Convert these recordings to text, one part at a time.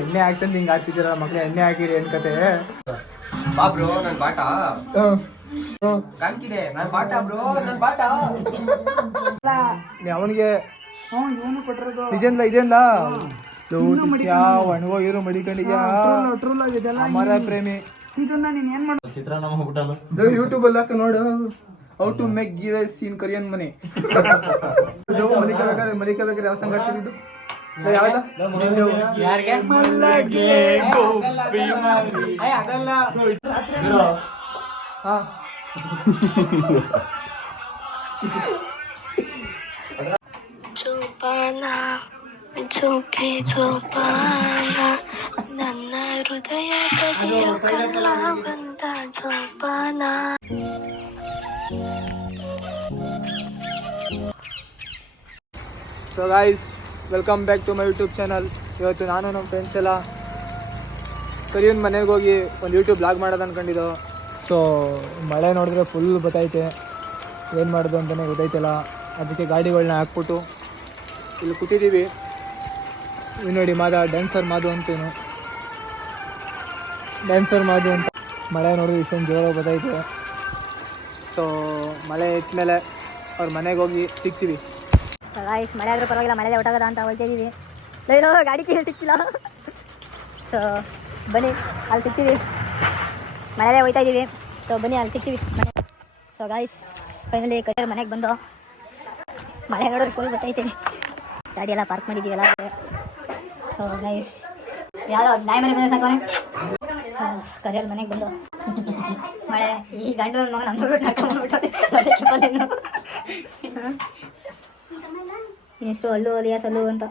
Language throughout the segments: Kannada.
ಎಣ್ಣೆ ಹಾಕ್ತಂದು ಹಿಂಗೆ ಹಾಕ್ತಿದ್ದೀರ ಮಕ್ಳು ಎಣ್ಣೆ ಹಾಕಿರಿ ಏನ್ ಕತೆ ಬ್ರೋ ನನ್ ಬಾಟ ಕಾಣ್ತಿದೆ ನನ್ ಬಾಟ ಬ್ರೋ ನನ್ ಬಾಟ ಅವನಿಗೆ ನಿಜನ್ಲ ಇದೆಲ್ಲ ಒಣಗೋ ಇರೋ ಮಡಿಕಂಡಿಗೆ ಅಮರ ಪ್ರೇಮಿ ಇದನ್ನ ನೀನ್ ಏನ್ ಮಾಡ ಚಿತ್ರಾನ್ನ ಮಾಡ್ಬಿಟ್ಟಲ್ಲ ಯೂಟ್ಯೂಬ್ ಅಲ್ಲಿ ಹಾಕ ನೋಡು how to make ghee rice in Korean ಮನೆ ಮಲಿಕಬೇಕಾದ್ರೆ ಯಾವ ಸಂಘ ಆಗ್ತಿದ್ದು ಜೋಪಾನ ಜೋಕೆ ಜೋಪಾನ ನನ್ನ ಹೃದಯ ಕದಿಯ ಕಣ್ಣ ಬಂದ ಜೋಪಾನ. So guys welcome back to my YouTube channel. ಇವತ್ತು ನಾನು ನಮ್ಮ ಫ್ರೆಂಡ್ಸ್ ಎಲ್ಲ ಕರಿಯನ್ ಮನೆಗೆ ಹೋಗಿ ಒಂದು ಯೂಟ್ಯೂಬ್ ಬ್ಲಾಗ್ ಮಾಡೋದು ಅಂದ್ಕೊಂಡಿದ್ದು. ಸೊ ಮಳೆ ನೋಡಿದ್ರೆ ಫುಲ್ ಬತ್ತೈತೆ, ಏನು ಮಾಡೋದು ಅಂತಲೇ ಗೊತ್ತೈತಿಲ್ಲ. ಅದಕ್ಕೆ ಗಾಡಿಗಳನ್ನ ಹಾಕ್ಬಿಟ್ಟು ಇಲ್ಲಿ ಕೂತಿದ್ದೀವಿ. ಇವು ನೋಡಿ ಡ್ಯಾನ್ಸರ್ ಮಾದು ಅಂತೇನು ಡ್ಯಾನ್ಸರ್ ಮಾದು ಅಂತ. ಮಳೆ ನೋಡಿದ್ರೆ ಇಷ್ಟೊಂದು ಜೋರಾಗಿ ಬತ್ತೈತೆ. ಸೊ ಮಳೆ ಇಟ್ಮೇಲೆ ಅವ್ರ ಮನೆಗೆ ಹೋಗಿ ಸಿಗ್ತೀವಿ. ಗಾಯ್ಸ್ ಮಳೆ ಆದರೂ ಪರವಾಗಿಲ್ಲ, ಮಳೆ ಹೊಟ್ಟಾಗದ ಅಂತ ಹೋಗ್ತಿದ್ದೀವಿ. ಏನೋ ಗಾಡಿ ಕೀಳಿ ಸಿಕ್ತಿಲ್ಲ. ಸೊ ಬನ್ನಿ ಅಲ್ಲಿ ಸಿಗ್ತೀವಿ, ಮಳೆಯಲ್ಲೇ ಹೋಗ್ತಾ ಇದ್ದೀವಿ. ಸೊ ಬನ್ನಿ ಅಲ್ಲಿ ಸಿಗ್ತೀವಿ ಮನೆ. ಸೊ ಗಾಯ್ಸ್ ಫೈನಲಿ ಕೈಯಲ್ಲಿ ಮನೆಗೆ ಬಂದು ಮಳೆ ನೋಡೋರು ಫುಲ್ ಬರ್ತೈತೆ. ಗಾಡಿ ಎಲ್ಲ ಪಾರ್ಕ್ ಮಾಡಿದ್ದೀವಲ್ಲ. ಸೊ ಗೈಸ್ ಯಾವುದೋ ನಾಯಿ ಮನೆ ಮನೆ ಸಾಕೋನೆ. ಸೊ ಕರಿಯಲ್ ಮನೆಗೆ ಬಂದು ಮಳೆ ಈ ಗಂಡು ಮಗ ನಮ್ಮ ಎಷ್ಟು ಹಲ್ಲು ಅಲಿಯಾಸ್ ಹಲ್ಲು ಅಂತ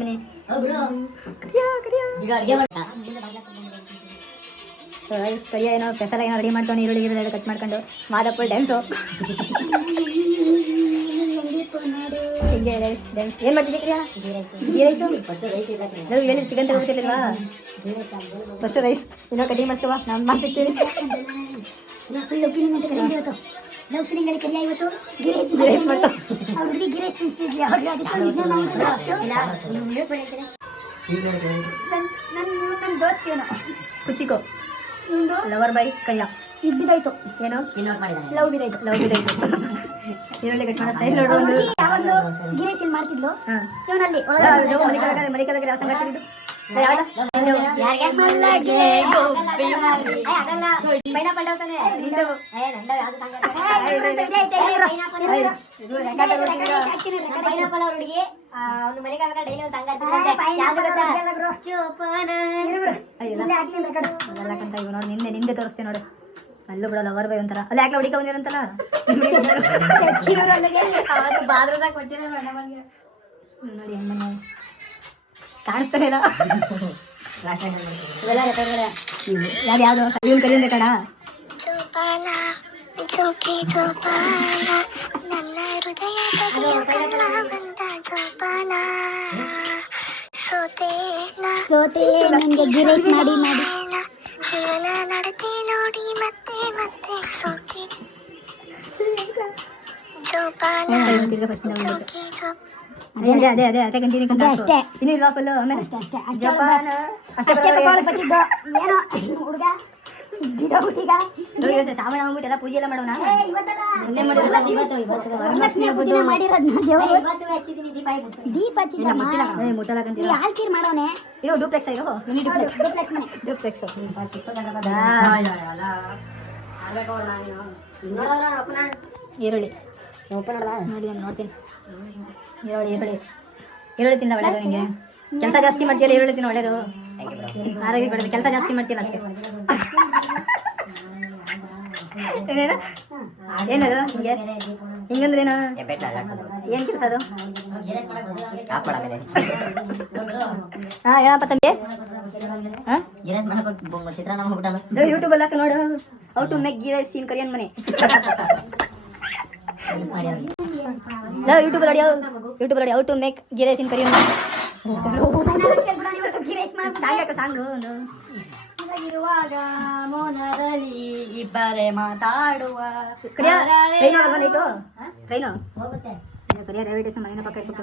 ಮನೆ ಕರಿಯ ಏನೋ ಸ್ಪೆಷಲ್ ಏನೋ ರೆಡಿ ಮಾಡ್ತಾನೆ. ಈರುಳ್ಳಿ ಈರುಳ್ಳಿ ಕಟ್ ಮಾಡ್ಕೊಂಡು ಮಾದಪ್ಪ ಡ್ಯಾನ್ಸು. ಏನ್ ಮಾಡ್ತಿದ್ದೆ ಕ್ರಿಯಾ? ಗೀ ರೈಸು ಹೇಳಿ ಚಿಕನ್ ತಗೋತಿರ್ಲಿಲ್ವಾ? ಫಸ್ಟ್ ರೈಸ್ ಇನ್ನೂ ಕಟಿಂಗ್ ಮಾಡ್ಸ್ಕವಾ, ನಾವು ಮಾಡ್ತಿರ್ತೀವಿ. ಲವ್ ಫೀಲಿಂಗ್ ಅಲ್ಲಿ ಕರಿಯ ಇವತ್ತು ಗೀ ರೈಸ್ ಅವ್ರ ಹುಡುಗಿ ಗೀ ರೈಸ್ ತಿಂತಿದ್ಲಿ. ಅವ್ರಿಗೆ ಅದಕ್ಕೆ ನನ್ನ ದೋಸ್ತಿ ಏನೋ ಕುಚಿಕೋ ಲವರ್ ಬೈ ಕೈಯ ಇದು ಬಿದ್ದಾಯ್ತು. ಏನೋ ಲವ್ ಬಿದ್ದಾಯ್ತು. ಈರುಳ್ಳಿ ಕಟ್ ಮಾಡೋ ಸ್ಟೈಲ್ ನೋಡು. ಒಂದು ಯಾವಾಗಲೂ ಗೀ ರೈಸ್ ಇಲ್ಲಿ ಮಾಡ್ತಿದ್ಲು ಇವನಲ್ಲಿ ಮರಿಕಲಾಗ ಯಾವ ಸಂಗತಿ ಇದು? ನಿಂದೆ ತೋರಿಸ್ತೇನೆ ನೋಡು. ಅಲ್ಲೂ ಬಿಡಲ್ಲ ಲವರ್ ಬೈ ಒಂಥರ. ಅಲ್ಲಿ ಯಾಕೆ ಹುಡುಕ ಬಂದಿರಂತಲ್ಲ ನೋಡಿ ಅಮ್ಮನ ಕಾಣಿಸ್ತಾನೆ ಇಲ್ಲ. ಯಾವ್ದು ಇವನ್ ಕರೀಲಿ ಕಣ. ಜೋಪಾನ ಜೋಕೆ ಜೋಪಾನ ನನ್ನ ಹೃದಯ ಕದಿಯ ಕಣ್ಣ ಬಂದ ಜೋಪಾನ. ಸೋತೆ ನನಗೆ ಗೀ ರೈಸ್ ಮಾಡಿ ಜೀವನ ನಡತೆ ನೋಡಿ ಮತ್ತೆ ಮತ್ತೆ ಸೋತೆ. ಜೋಪಾನ ಜೋಕೆ ಅದೇ ಕಂಟಿನ್ಯೂ ಅಷ್ಟೇ. ಇನ್ನು ಇಲ್ವಾ ಫುಲ್ಲು? ಆಮೇಲೆ ಜಪಾನ ಅಷ್ಟೇ ಬತ್ತಿದ್ದು ಏನೋ ಹುಡುಗ ಬಿದ್ದೋಗ್ಬಿಟ್ಟೀಗ. ಶ್ರಾವಣ ಹೋಗ್ಬಿಟ್ಟು ಎಲ್ಲ ಪೂಜೆ ಎಲ್ಲ ಮಾಡೋಣ. ವರಲಕ್ಷ್ಮಿ ಪೂಜೆ ಮಾಡಿರೋದು ದೇವರು. ದೀಪ ಮುಟ್ಟಲಾಗಂತ ಆಲ್ಕೀರ್ ಮಾಡೋನೆ. ಇದು ಡೂಪ್ಲೆಕ್ಸ್ ಇದು ಡೂಪ್ಲೆಕ್ಸ್ ಈರುಳ್ಳಿ ನೋಡಿ ನಾನು ನೋಡ್ತೀನಿ. ಈರುಳ್ಳಿ ತಿಂದ ಒಳ್ಳೇದು. ನಿಂಗೆ ಕೆಲಸ ಜಾಸ್ತಿ ಮಾಡ್ತೀಯಲ್ಲ, ಈರುಳ್ಳಿ ತಿನ್ನ ಒಳ್ಳೇದು. ಆರೋಗ್ಯ ಕೊಡೋದು. ಕೆಲಸ ಜಾಸ್ತಿ ಮಾಡ್ತೀಯಲ್ಲ ಅದಕ್ಕೆ. ಏನೇನು ಏನದು ಹಿಂಗೆ ಹಿಂಗಂದ್ರೆ ಏನು? ಏನು ಕೆಲಸ ಅದು? ಹಾಂ ಏನಪ್ಪ ತಂದೆ? ಹಾಂ ಯೂಟ್ಯೂಬ್ ಅಲ್ಲಿ ಹಾಕಿ ನೋಡು how to make ghee rice in Korean ಮನೆ. ಯೂಟ್ಯೂಬ್ ನೋಡಿ how to make ghee rice in Korean ಮನೆ. ಸಾಂಗು ಒಂದು ಮಲಗಿರುವಾಗ ಮೌನದಲ್ಲಿ ಇಬ್ಬರೇ ಮಾತಾಡುವ ಟ್ರೈನು ಹೋಗುತ್ತೆ. ಕರಿಯ ರೈಲ್ವೆ ಸ್ಟೇಷನ್ ಮನೆಯ ಪಕ್ಕ ಇಟ್ಬಿಟ್ಟು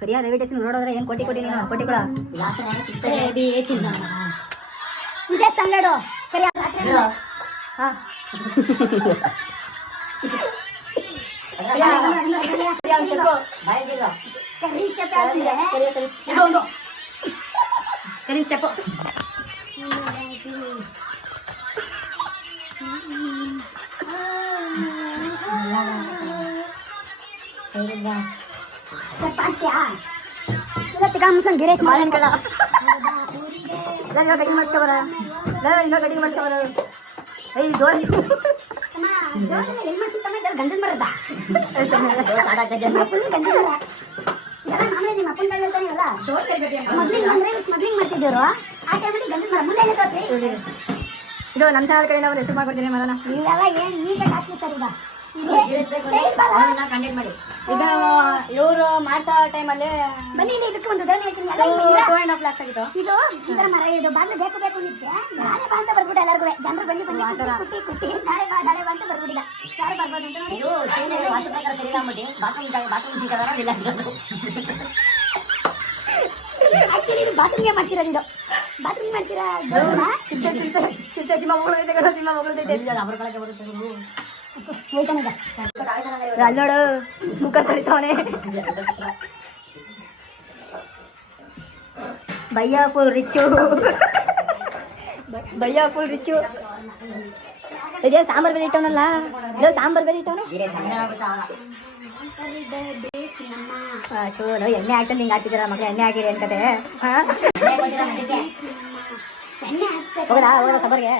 ಕರಿಯ ರೈಲ್ವೆ ಸ್ಟೇಷನ್ ರೋಡ್ ಹೋದ್ರೆ ಏನು ಕೋಟಿ ನೀನು ಕೋಟಿ ಕೂಡ ಇದೇ ಸಂಗಡು ಕರಿಯ ಹಾಂ ಕರೀನ್ ಸ್ಟೆಪ್ಪು ಮುಸ್ಕೊಂಡು ಗಿರೀಶ್ ಮಾವಿನ ಕಳ ಇನ್ನೂ ಕಟಿಂಗ್ ಮಾಡಿಸ್ಕೊಬರ ಇನ್ನೂ ಕಟಿಂಗ್ ಮಾಡಿಸ್ಕೊಬರ ಐ ಜೋರ್ ಗಂಧದ ಮರದ ಸ್ಮಗ್ಲಿಂಗ್ ಮಾಡ್ತಿದ್ದೀರು ಆ ಟೈಮಲ್ಲಿ ಗಂಧದ ಮರ ಮುಂದೆ ಇದು ನಮ್ಮ ಚಾನಲ್ ಕಡೆ ನಾವು ಹೆಸರು ಮಾಡ್ಕೊಡ್ತೀನಿ ಮಾಡೋಣ. ನೀವೆಲ್ಲ ಏನು ಈಗ ಜಾಸ್ತಿ ಸರ್ ಇದು ಇವರು ಮಾಡ್ಸೋ ಟೈಮಲ್ಲಿ ಬನ್ನಿ ಇಲ್ಲಿ ಇದಕ್ಕೆ ಒಂದು ಉದಾಹರಣೆ ಹೇಳ್ತೀನಿ. 2.5 lakhs ಆಗಿತ್ತು. ಇದು ಈ ಥರ ಮರ ಇದು ಬಾಗಿಲು ಬೇಕು ಬೇಕು ಅಂದಿದ್ದೆ ನಾಳೆ ಬಾ ಅಂತ ಬರ್ಬಿಟ್ಟು ಎಲ್ಲರಿಗೂ ಜನರು ಬಂದು ಕುಟ್ಟಿ ಕುಟ್ಟಿ ನಾಳೆ ಬಾ ಅಂತ ಬರ್ಬಿಟ್ಟಿಲ್ಲ ಯಾರು ಬರ್ಬೋದು ಅಂತ ನೋಡಿ. ಆಕ್ಚುಲಿ ಇದು ಬಾತ್ರೂಮ್ಗೆ ಮಾಡ್ಸಿರೋದು ಇದು ಬಾತ್ರೂಮ್ ಮಾಡ್ಸಿರೋ ಚಿಟ್ಟೆ ಚಿಟ್ಟೆ ಚಿಟ್ಟೆ ಸಿಂಹ ಮಗಳು ಸಿಂಹ ಮಗಳು ಹೋಯ್ತಾನದ ಅಲ್ಲಿ ನೋಡು ಮುಖ ಸರಿತಾವನೆ ಭಯ್ಯ ಫುಲ್ ರಿಚ್ಚು ಇದೇ ಸಾಂಬಾರ್ ಬೇರೆ ಇಟ್ಟವನಲ್ಲ ಇದು ಸಾಂಬಾರ್ ಬೇರೆ ಇಟ್ಟವನ ಎಣ್ಣೆ ಹಾಕ್ತಂದು ಹಿಂಗೆ ಹಾಕಿದ್ದೀರ ಮಕ್ಳು ಎಣ್ಣೆ ಹಾಕಿರಿ ಅನ್ಕತೆ ಹೋಗದಾ ಹೋಗೋದ ಸಬರ್ಗೆ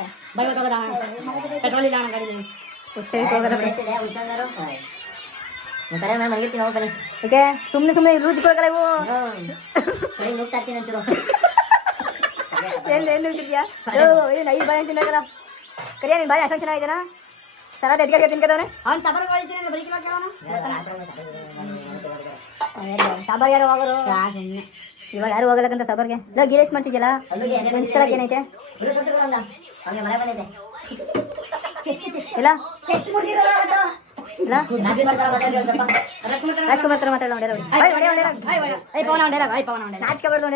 ಪೆಟ್ರೋಲ್ ಇಲ್ಲ ಗಾಡಿ ಈಗ ಸುಮ್ಮನೆ ರೂಜಿಕೊಳಕಲ್ಲ ಇವು ಏನು ತಿಂತೀಯಾ ಏನು 5 ಬಾಳೆ ತಿನ್ನೋಕಲ್ಲ ಕರಿಯ ನೀನು ಬಾಳೆ ಅಷ್ಟೊಂದು ಚೆನ್ನಾಗಿದ್ದಾನ ಸಲ ಎದ್ಗಡೆ ತಿನ್ಕದವನೆ ಅವ್ನು ಸಬರ್ಗೆ ಹೋಗ್ತೀನಿ ಬರೀಕಿಲ್ಲ ಸಬರ್ ಯಾರು ಹೋಗೋರು ಇವಾಗ ಯಾರು ಹೋಗಲಕ್ಕಂತ ಸಬರ್ಗೆ ಇಲ್ಲ ಗಿರೇಸ್ ಮಾಡ್ತಿದ್ಯಲ್ಲ ನೆನ್ಸ್ಕೊಳಕ್ಕೆ ಏನೈತೆ ಇಲ್ಲ ರಾಜ್ಕುಮಾರ್ ತರ ಮಾತಾಡೋಣ ನಾಚ್ಕೊಬಾರ್ದು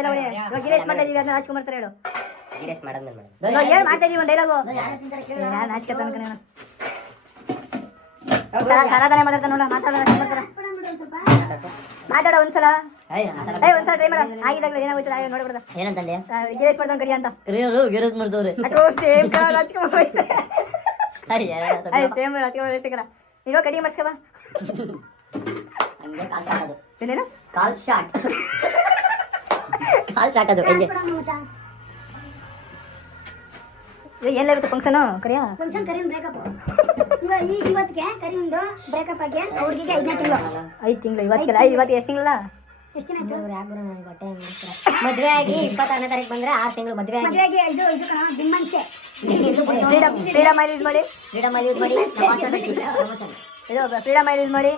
ಗಿರೇಸ್ ಮಾಡ್ತಾ ಇದೀವಿ ಅಂತ ರಾಜ್ಕುಮಾರ್ ತರ ಹೇಳು ಏನ್ ಮಾಡ್ತಾ ಇದೀವಿ ಒಂದು ಡೈಲಾಗು ನಾಚ್ಕೊತ ಸರಾಧಾನೆ ಮಾತಾಡ್ತಾ ನೋಡ ಮಾತಾಡೋ ಒಂದ್ಸಲ ಒಂದ್ಸಲ ಟ್ರೈ ಮಾಡ ಆಗಿದಾಗಲೇ ಏನಾಗೋಯ್ತದ ನೋಡ್ಬಿಡ್ದ ಏನಂತಂದೆ ಗಿರೇಸ್ ಮಾಡ್ದಂಗೆ ಕರಿ ಅಂತ ಕರಿಯೋರು ಗಿರೇಜ್ ಮಾಡ್ದವ್ರೆ ಸೇಮ್ ರಾಜ್ಕುಮಾರ್ ಸೇಮ್ ರಾಜ್ಕುಮಾರ್ ಐತೆ ನೀನು ಕಡಿಮೆ ಮಾಡಿಸ್ಕವ ಹಂಗೆ ಕಾಲ್ ಶಾಟ್ ಅದು ಏನೇನು ಕಾಲ್ ಶಾಟ್ ಅದು ಹೆಂಗೆ ಎಲ್ಲಾಗುತ್ತೆ ಫಂಕ್ಷನು ಕರಿಯ ಫಂಕ್ಷನ್ ಕರೀನ್ ಬ್ರೇಕಪ್ ಇವತ್ತಿಗೆ ಕರೀನ್ದು ಬ್ರೇಕಪ್ ಆಗಿ ಅವ್ರಿಗೆ 5 ತಿಂಗಳು ಇವತ್ತು ಎಷ್ಟು ತಿಂಗಳಲ್ಲ ಎಷ್ಟು ದಿನ ಮದ್ವೆ ಆಗಿ 26ನೇ ತಾರೀಕು ಬಂದ್ರೆ 6 ತಿಂಗಳು ಮದ್ವೆ ಮದುವೆಗೆ ಇದು ಕಣ ಬಿಮ್ಮನ್ಸೆ ಫ್ರೀಡಮ್ ಆಯಿಲ್ ಯೂಸ್ ಮಾಡಿ ಯೂಸ್ ಮಾಡಿ ಪ್ರಮೋಷನ್ ಇದು ಫ್ರೀಡಮ್ ಆಯಿಲ್ ಯೂಸ್ ಮಾಡಿ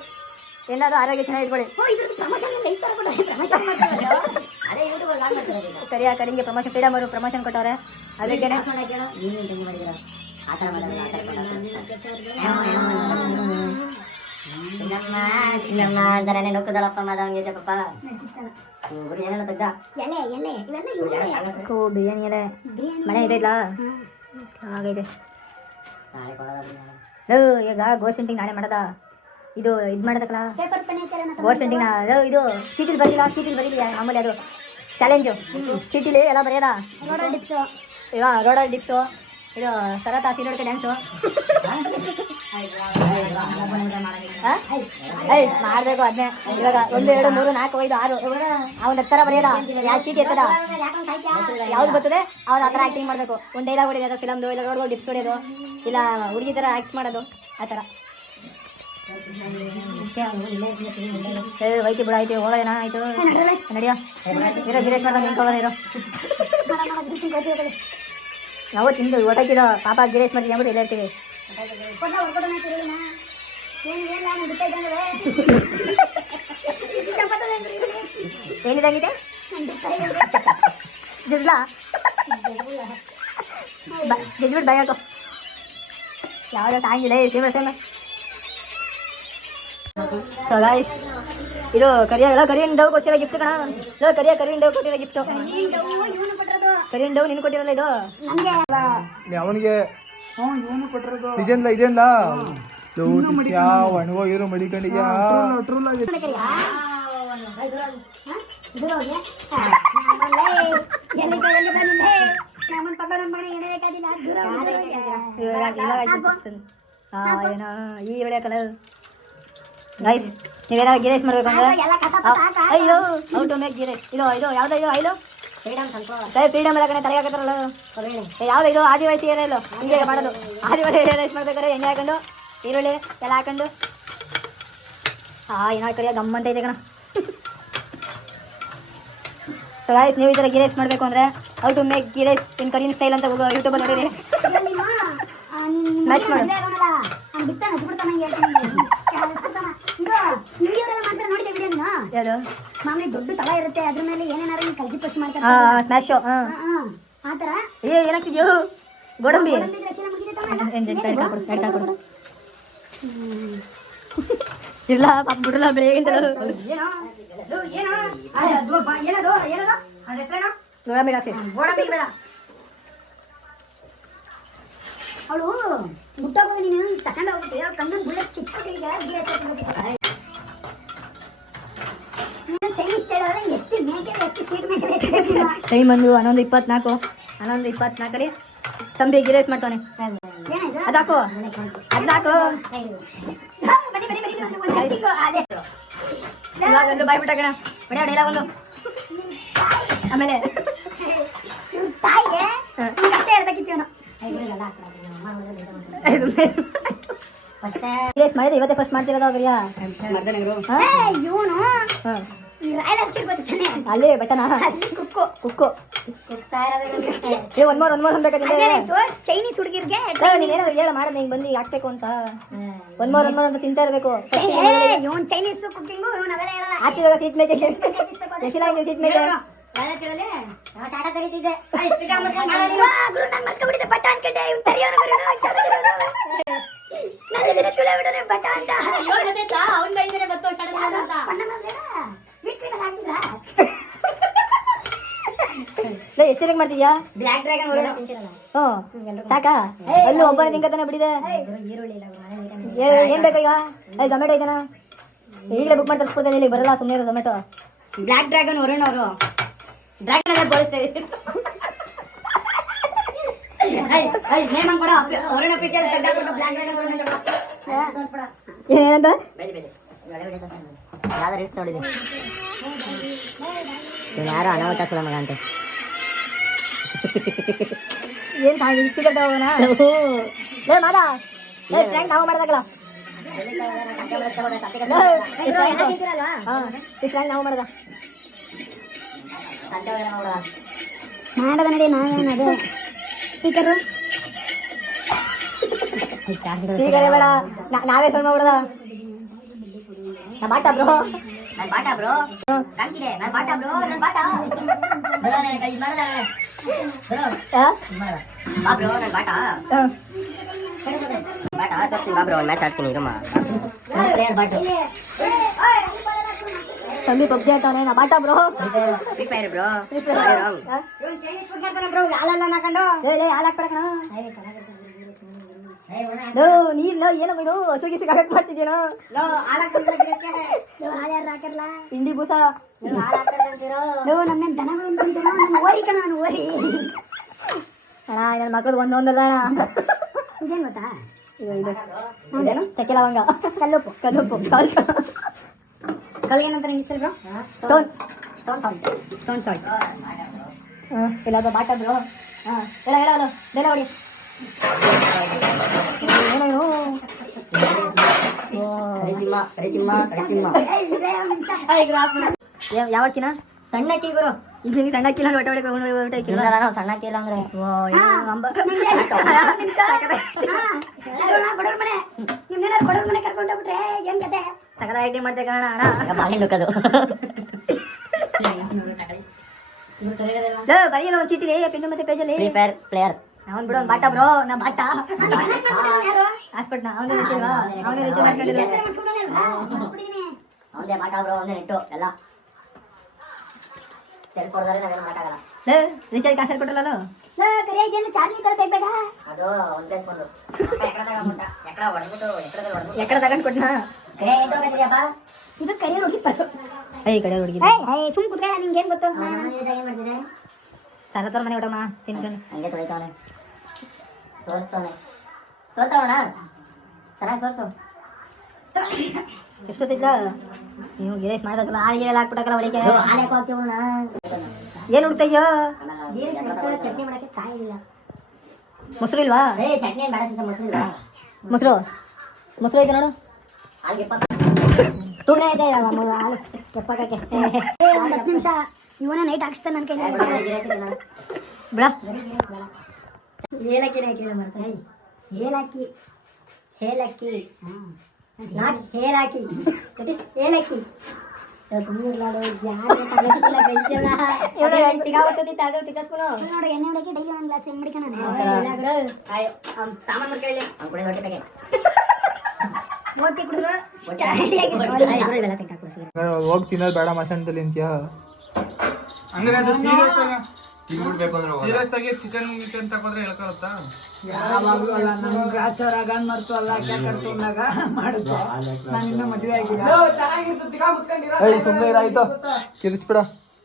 ಏನಾದ್ರು ಆರೋಗ್ಯ ಚೆನ್ನಾಗಿ ಇಟ್ಕೊಳ್ಳಿ ಇದ್ರದ್ದು ಪ್ರಮೋಷನ್ 5,000 ಕೊಟ್ಟರೆ ಪ್ರಮೋಷನ್ ಮಾಡ್ತಾರೆ ಅದೇ ಯೂಟ್ಯೂಬ್ ಲಾಗ್ ಮಾಡ್ತಾರೆ ಕರಿಂಗೆ ಫ್ರೀಡಮ್ ಅವರು ಪ್ರಮೋಷನ್ ಕೊಟ್ಟವ್ರೆ ಅದಕ್ಕೇನೆ ಕೇಳೋ ನೀವೇನು ತಂಗಿ ಮಾಡಿದಿರ ಆ ಥರ ಅಂತಾನೆ ನೊಕ್ಕದಲ್ಲಪ್ಪ ಮಾದವಂಗೆ ಪಾಪ ಏನೇನೋ ತೆಗ್ದ ಎಲೆ ಇವೆಲ್ಲ ಬಿರಿಯಾನಿ ಎಲೆ ಮಳೆ ಇದೆ ಇಲ್ಲ ಹಾಗೈತೆ ಈಗ ಗೋಸ್ಟ್ ಸೆಂಟಿಂಗ್ ನಾಳೆ ಮಾಡದ ಇದು ಮಾಡದಕ್ಕಲ್ಲ ಪೇಪರ್ ಪೆನ್ ಐತೆ ಗೋಸ್ಟ್ ಸೆಂಟಿಂಗ್ ಇದು ಚೀಟಿಲ್ ಬರೀಲಿ ಮಾಮೂಲಿ ಅದು ಚಾಲೆಂಜು ಚೀಟಿಲಿ ಎಲ್ಲ ಬರೆಯೋದ ರೋಡಲ್ಲಿ ಡಿಪ್ಸು ಇದು ಸರತ ಸೀರೋಡ್ಕೆ ಡ್ಯಾನ್ಸು ಮಾಡಬೇಕು ಅದನ್ನೇ ಇವಾಗ 1 2 3 4 5 6 ಅವ್ನ ಥರ ಬರೆಯೋದ ಯಾವ ಚೀಟಿ ಎತ್ತದ ಯಾವ್ದು ಬರ್ತದೆ ಅವ್ರು ಆ ಥರ ಆ್ಯಕ್ಟಿಂಗ್ ಮಾಡಬೇಕು ಒಂದು ಡೈಲಾಗ್ ಹೊಡಿಯೋದು ಫಿಲಮ್ದು ಇಲ್ಲ ರೋಡ್ಗೆ ಡಿಪ್ಸ್ ಹೊಡೆಯೋದು ಇಲ್ಲ ಹುಡುಗಿ ಥರ ಆ್ಯಕ್ಟ್ ಮಾಡೋದು ಆ ಥರ ವೈತಿ ಬಿಡ ಐತಿ ಹೋಗೋದೇನ ಆಯ್ತು ನಡಿಯೋ ಇರೋ ಗಿರೇಶ್ ಮಾಡ್ದಂಗೆ ಹೆಂಗೆ ಹೋಗೋದ ಇರೋ ನಾವು ತಿಂದು ಹೊಟ್ಟೆಕಿದೋ ಪಾಪ ಗಿರೇಶ್ ಮಾಡಿ ಅಂದ್ಬಿಟ್ಟು ಎಲ್ಲ ಇರ್ತೀವಿ ಏನಿದಂಗಿದೆ ಜುಜ್ಲಾ ಜಜ್ಬಿಟ್ಟು ಬಾಯ್ ಹಾಕೋ ಯಾವುದೋ ತಾಂಗಿಲ್ಲ ಸೇಮ ಸೊ ಗಾಯ್ಸ್ ಇದು ಕರಿಯನ್ ಡವ್ ಕೊಡ್ಸಿರೋ ಗಿಫ್ಟ್ ಕಣ ಕರಿಯನ್ ಡವ್ ಕೊಟ್ಟಿರೋ ಗಿಫ್ಟು ಕರಿಯನ್ ಡವ್ ನೀನು ಕೊಟ್ಟಿರಲ್ಲ ಇದು ಅವನಿಗೆ ಇದೇನಿಲ್ಲ ಇದೇನಿಲ್ಲ ಒಣಗೋಗಿರೋ ಮಡಿಕೊಂಡಿದ್ಯಾ ಏನೋ ಈ ಒಳ್ಳೆ ಕಲರ್ ಗೈಸ್ ನೀವೇನಾರ ಗಿರೇಸ್ ಮಾಡ್ಬೇಕಂದ್ರೆ ಅಯ್ಯೋ ಹೌ ಟು ಮೇಕ್ ಗಿರೇಸ್ ಇದು ಯಾವ್ದು ಇದು ಐಲು ಫ್ರೀಡಮ್ ಎಲ್ಲ ಕಡೆ ತಲೆಗೆ ಹಾಕತ್ತಾರಲ್ಲ ಯಾವ್ದು ಇದು ಆದಿವಾಸಿ ಏನೇ ಇಲ್ಲ ಹಿಂಗೆ ಮಾಡೋದು ಆದಿವಾಸಿ ರೈಸ್ ಮಾಡ್ಬೇಕಾದ್ರೆ ಎಣ್ಣೆ ಹಾಕೊಂಡು ಈರುಳ್ಳಿ ಎಲ್ಲ ಹಾಕೊಂಡು ಏನೋ ಕರಿಯ ಗಮ್ಮಂತ ಇದೆ ಕಣ ಸೊ ಗೈಸ್ ನೀವು ಈ ಥರ ಗಿರೇಸ್ ಮಾಡಬೇಕು ಅಂದರೆ ಹೌ ಟು ಮೇಕ್ ಗಿರೇಸ್ ಇನ್ ಕರಿಯನ್ ಸ್ಟೈಲ್ ಅಂತ ಯೂಟ್ಯೂಬಲ್ಲಿ ನೋಡಿರಿ ಮ್ಯಾಚ್ ಮಾಡಿ ಯಾವುದು ಮಾಮೂಲಿ ದೊಡ್ಡ ತಳ ಇರುತ್ತೆ ಅದ್ರ ಮೇಲೆ ಏನೇನಾರು ಕಲಸಿ ಪಚ್ಚಿ ಮಾಡ್ತಾರೆ ಸ್ಮ್ಯಾಶು ಆ ತರ ಏನಾಗ್ತಿದ್ಯೋ ಗೋಡಂಬಿ ಇಲ್ಲ ಪಾಪ ಬಿಡಲ್ಲ ಬೆಳಿಗ್ಗೆ ಗೋಡಂಬಿ ಹಾಕ್ಸಿ ಅವಳು ಮುಟ್ಟೋಗಿ ನೀನು ತಗೊಂಡು ಹೋಗ್ತೀಯ ಕಣ್ಣನ್ ಬುಲೆಟ್ ಚಿಕ್ಕ ಚೈನೀಸ್ ಸ್ಟೈಲ್ ಆದ್ರೆ ಎಷ್ಟು ಮೇಕೆ ಎಷ್ಟು ಸೀಟ್ ಮೇಕೆ ಟೈಮ್ ಒಂದು 11:24 ತಂಬಿ ಗಿರೇಸ್ ಮಾಡ್ತಾನೆ ಅದಾಕು ಇವಾಗಲ್ಲೂ ಬಾಯ್ಬಿಟ್ಟ ಕಣ ಬಡಿಯ ಡೈಲಾಗ್ ಒಂದು ಆಮೇಲೆ ತಾಯಿಗೆ ಅಷ್ಟೇ ಹೇಳ್ಬೇಕಿತ್ತು ಮಾಡಿದ್ರೆ ಇವತ್ತೇ ಫಸ್ಟ್ ಮಾಡ್ತಿರೋದು ಅವ್ರಿಯ ಇವನು ಅಲ್ಲಿ ಬಟನಾ ಕುಕ್ಕು ಒಂದ್ ಮೋರ್ ಅನ್ಬೇಕಾದ್ರೆ ಚೈನೀಸ್ ಹುಡುಗಿರ್ಗೆ ನೀನೇನೋ ಹೇಳ ಮಾಡೋದು ಹಿಂಗ್ ಬಂದು ಹಾಕ್ಬೇಕು ಅಂತ ಒಂದ್ ಮೋರ್ ಅಂತ ತಿಂತಾ ಇರ್ಬೇಕು ಇವನ್ ಚೈನೀಸ್ ಕುಕ್ಕಿಂಗು ಇವನ್ ಅವೆಲ್ಲ ಹೇಳಲ್ಲ ಹಾಕಿದಾಗ ಸೀಟ್ ಮೇಕಿಂಗ್ ಎಷ್ಟಿಲ್ಲ ಸೀಟ್ ಮೇಕಿಂಗ್ ಬಟ್ಟ ಅನ್ಕೊಂಡೆ ಇವ್ನು ತರಿಯೋನು ಎಷ್ಟೇ ಮಾಡ್ತೀಯಾ ಬ್ಲ್ಯಾಕ್ ಡ್ರ್ಯಾಗನ್ ಸಾಕಾ ಅಲ್ಲೂ ಒಬ್ಬನೇ ತಿಂಕತಾನೆ ಬಿಡಿದೆ ಏನ್ ಬೇಕೀಗ ಟೊಮೆಟೊ ಐತನಾ ಈಗಲೇ ಬುಕ್ ಮಾಡಿ ತರಿಸ್ಕೊಡ್ತಾ ಇಲ್ಲಿ ಬರಲ್ಲ ಸುಮ್ಮನೆ ಇರೋ ಟೊಮೆಟೊ ಬ್ಲ್ಯಾಕ್ ಡ್ರ್ಯಾಗನ್ ವರುಣ್ ಅವರು ಡ್ರ್ಯಾಗನ್ ಅಲ್ಲೇ ಬೋಳಿಸ್ತೇವೆ ನೇಮಂಗ್ ಕೂಡ ವರುಣ್ ಅಫಿಷಿಯಲ್ ತೆಗ್ದಾಕ್ಬಿಟ್ಟು ಬ್ಲ್ಯಾಕ್ ಡ್ರ್ಯಾಗನ್ ವರುಣ್ ಏನಂತ ಯಾವ್ದು ರೀಲ್ಸ್ ನೋಡಿದೆ ಇವನು ಯಾರೋ ಅನಾಹುತ ಸುಳ ಮಗ ಅಂತೆ ಏನ್ ಹೋಗೋಣ ಮಾದಾ ಫ್ರ್ಯಾಂಕ್ ನಾವು ಮಾಡ್ದಾಗಲ್ಲ ಫ್ರ್ಯಾಂಕ್ ನಾವು ಮಾಡ್ದ ಮಾಡದ ನಡಿ ನಾವೇನದು ಸ್ಪೀಕರು ಈಗ ಬೇಡ ನಾವೇ ಸೊಳ್ಳ ಮಾಡ್ಬಿಡದ ನಾ ಬಾಟಾ ಬ್ರೋ ನನ್ ಬಾಟ ಬ್ರೋ ಕಾಣ್ತಿದೆ ನನ್ ಬಾಟ ಬ್ರೋ ನನ್ ಬಾಟ ಬರೋ ಇದು ಮಾಡದ ಬರೋ ಬಾ ಬ್ರೋ ನನ್ ಬಾಟ ಬಾಟ ತೋರಿಸ್ತೀನಿ ಬಾ ಬ್ರೋ ಒಂದು ಮ್ಯಾಚ್ ಆಡ್ತೀನಿ ಇರಮ್ಮ ಪ್ಲೇಯರ್ ಬಾಟ ತಂದಿ ಪಬ್ಜಿ ಆಡ್ತಾನೆ ನಾ ಬಾಟಾ bro free fire bro bro ಹಾಲೆಲ್ಲ ನಾಕೊಂಡು ಹಾಲು ಹಾಕ್ಬೇಡ ನೀರ್ ಏನೋ ಇದು ಹಸುಗಿಸಿ ಕರೆಕ್ಟ್ ಮಾಡ್ತಿದ್ದೀನೋ ಹಾಲ್ಯಾರು ಹಾಕರ್ಲ ತಿಂಡಿ ಬೂಸ ನಮ್ಮೇನ್ ದನಗಳು ಅಂತಿದ್ದೀನೋ ನನ್ನ ಓರಿ ಕಣ ನಾನು ಓರಿ ಅಣ್ಣ ನನ್ನ ಮಕ್ಕಳು ಒಂದೊಂದಲ್ಲ ಅಣ್ಣ ಇದೇನು ಗೊತ್ತಾ ಇದು ಚಕ್ಕೆ ಲವಂಗ ಕಲ್ಲುಪ್ಪು ಸಾಲ್ಟ್ ಕಲ್ಗೇನಂತ ನಿಂಗೆ ಹೆಸರು ಬ್ರೋ ಸ್ಟೋನ್ ಸಾಲ್ಟ್ ಇಲ್ಲ ಅದು ಬಾಟ ಬ್ರೋ ಹೇಳ ಬೇಡ ಹೊಡಿ ಏನೇನು ಯಾವಕ್ಕಿನ ಸಣ್ಣಕ್ಕಿ ಗುರು ಈಗ ನಿಮಗೆ ಸಣ್ಣಕ್ಕಿಲ್ಲ ಹೊಟ್ಟೆ ಇಲ್ಲ ನಾವು ಸಣ್ಣಕ್ಕಿ ಇಲ್ಲ ಅಂದ್ರೆ ಬಡವ್ರ ಮನೆ ನಿಮ್ನೇನಾರು ಬಡವ್ರ ಮನೆ ಕರ್ಕೊಂಡು ಹೋಗ್ಬಿಟ್ರೆ ಏನ್ ಕತೆ ಸಕದ ಐಟಿ ಮಾಡ್ತೆ ಕಾರಣ ಅಣ್ಣ ಬಾಳಿ ನುಕ್ಕದು ಬರೀ ಒಂದು ಚೀಟಿ ಪಿನ್ನು ಮತ್ತೆ ಪೇಜಲ್ಲಿ ಫ್ರೀ ಫೈರ್ ಪ್ಲೇಯರ್ ಅವ್ನು ಬಿಡು ಬಾಟ ಬ್ರೋ ನಾ ಬಾಟ ಹಾಸ್ಪಿಟ್ನ ಅವನೇ ನೆಟ್ಟಿಲ್ವಾ ಅವನೇ ರಿಚಾರ್ಜ್ ಮಾಡ್ಕೊಂಡಿದ್ರು ಅವನೇ ಬಾಟ ಬ್ರೋ ಅವನೇ ನೆಟ್ಟು ಎಲ್ಲ ಸೆಲ್ ಕೊಡ್ದಾರೆ ನಾವೇನು ಮಾಡೋಕ್ಕಾಗಲ್ಲ ರಿಚಾರ್ಜ್ ಕಾಸಲ್ಲಿ ಕೊಟ್ಟಲ್ಲ ಕರಿಯಾಗಿ ಚಾರ್ಜಿ ತರಬೇಕು ಬೇಗ ಅದು ಒಂದೇ ಸ್ಪೂನ್ ಎಕಡೆ ತಗೊಂಡ್ಬಿಟ್ಟ ಎಕಡೆ ಹೊಡೆದ್ಬಿಟ್ಟು ಎಕಡೆ ಹೊಡೆದ್ಬಿಟ್ಟು ಎಕಡೆ ತಗೊಂಡು ಕೊಟ್ಟನ ಕರೆ ಎಂತ ಹೋಗಿದ್ಯಪ್ಪ ಇದು ಕರಿಯ ಹುಡುಗಿ ಪರ್ಸು ಈ ಕಡೆ ಹುಡುಗಿ ಸುಮ್ ಕುತ್ಕ ನಿಂಗೆ ಏನ್ ಗೊತ್ತು ನಾನು ಏನ್ ಮಾಡ್ತಿದ್ದೆ ಸರತವ್ರ ಮನೆ ಊಟಮ್ಮ ತಿನ್ಕೊಂಡು ಹಂಗೆ ತೊಳಿತಾವನೆ ಸೋಸ್ತವನೆ ಸೋತವಣ ಚೆನ್ನಾಗಿ ಸೋರ್ಸು ಎಷ್ಟೊತ್ತಿದ್ದ ನೀವು ಗಿರೇಶ್ ಮಾಡಿದ್ರಲ್ಲ ಹಾಲಿಗೆ ಎಲ್ಲ ಹಾಕ್ಬಿಟ್ಟಕ್ಕಲ್ಲ ಒಳಗೆ ಆನೆ ಹಾಕ್ತೀವಣ್ಣ ಏನು ಹುಡ್ತಯ್ಯೋ ಚಟ್ನಿ ಮಾಡಕ್ಕೆ ಕಾಯಿ ಇಲ್ಲ ಮೊಸರು ಇಲ್ವಾ ಏ ಚಟ್ನಿ ಬೇಡ ಸಿಸ ಮೊಸರು ಇಲ್ಲ ಮೊಸರು ಮೊಸರು ಐತೆ ನೋಡು ಹಾಲ್ಗೆ ತುಣ್ಣ ಇದೆ ಹಾಲು ಕೆಪ್ಪಾಕಕ್ಕೆ ಒಂದು 10 ನಿಮಿಷ ಇವನ ನೈಟ್ ಹಾಕ್ಸ್ತಾನೆ ನನ್ನ ಕೈಲಿ ಬಿಡ ಏಲಕ್ಕಿನ ಹಾಕಿಲ್ಲ ಮಾಡ್ತಾರೆ ಏಲಕ್ಕಿ ಏಲಕ್ಕಿ ನಾಟ್ ಏಲಕ್ಕಿ ಕಟಿ ಏಲಕ್ಕಿ ಸುಮ್ಮನೆ ಇರ್ಲಾಡು ಯಾರು ತಲೆಗಿಲ್ಲ ಬೆಂಚಿಲ್ಲ ತಿಗಾವತ್ತದಿತ್ತು ಅದು ಚಿಕ್ಕಸ್ಪೂನು ನೋಡು ಎಣ್ಣೆ ಹೊಡಕ್ಕೆ ಡೈಲಿ ಒಂದು ಗ್ಲಾಸ್ ಎಣ್ಣೆ ಮಡಿಕೋಣ ಸಾಮಾನು ಮಾಡ್ಕೊಳ್ಳಿ ಅವ್ನು ಕೂಡ ಹೊಟ್ಟೆ ಬಗ್ಗೆ ಓಟಿ ಕುಡಿದ್ರು ಇವೆಲ್ಲ ತೆಗ್ದಾಕ್ಬಿಡು ಸಿಗರೇಟ್ ಹೋಗಿ ತಿನ್ನೋದು ಬೇಡ ಮಸಾಣದಲ್ಲಿ ಅಂತೀಯ ಹಂಗಾರೆ ಅದು ಸೀರಿಯಸ್ ಆಗಿ ತಿನ್ಬಿಡ್ಬೇಕು ಅಂದ್ರೆ ಹೋಗಲ್ಲ. ಸೀರಿಯಸ್ ಆಗಿ ಚಿಕನ್ ಗಿಕನ್ ತಗೊಂಡ್ರೆ ಹೇಳ್ಕೊಳತ್ತಾ ಯಾವಾಗಲೂ ಅಲ್ಲ ನಮ್ಗೆ ಗ್ರಾಚಾರ ಆಗನ್ ಮರ್ತು ಅಲ್ಲ ಕರ್ತುಂದಾಗ ಮಾಡುತ್ತೆ ನಾನು ಇನ್ನೂ ಮದುವೆ ಆಗಿಲ್ಲ ಏಯ್ ಸುಮ್ಮನೆ ಇರಾಯ್ತು ಕಿರಿಸ್ಬಿಡ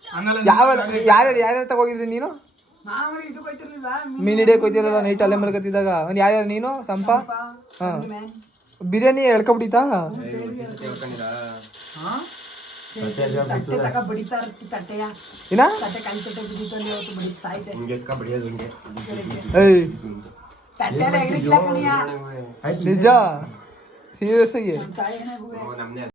ಹಂಗಲ್ಲ ಯಾವ ಯಾರ್ಯಾರು ತಗೋಗಿದ್ರಿ ನೀನು ಮಾಮೂಲಿ ಇದು ಹೋಯ್ತಿರ್ಲಿಲ್ಲ ಮೀನ್ ಹಿಡಿಯಕ್ಕೆ ಹೋಯ್ತಿರಲ್ಲ ನೈಟ್ ಅಲ್ಲೇ ಮಲ್ಕತ್ತಿದ್ದಾಗ ಒಂದು ಯಾರ್ಯಾರು ನೀನು ಸಂಪ ಹಾಂ ಬಿರಿಯಾನಿ ಎಳ್ಕೊಬಿಟ್ಟಿತಾ ತಟ್ಟೆ ತಕ ಬಡಿತಾ ಇರ್ತಿ ತಟ್ಟೆಯ ಏನ ತಟ್ಟೆ ಕೈ ತಟ್ಟೆ ಬಿಡಿತಲ್ಲಿ ಅವತ್ತು ಬಡಿಸ್ತಾ ಇದ್ದೆ ಹಿಂಗೆ ಎತ್ಕ ಬಡಿಯೋದು ಹಿಂಗೆ ಏಯ್ ತಟ್ಟೆಲ್ಲ ಎಗರಿಕ್ಲ ಕಣಿಯ ನಿಜ ಸೀರಿಯಸ್ ಆಗಿ ತಾಯಿ ಏನಾಗುವೆ ನಮ್ನೆ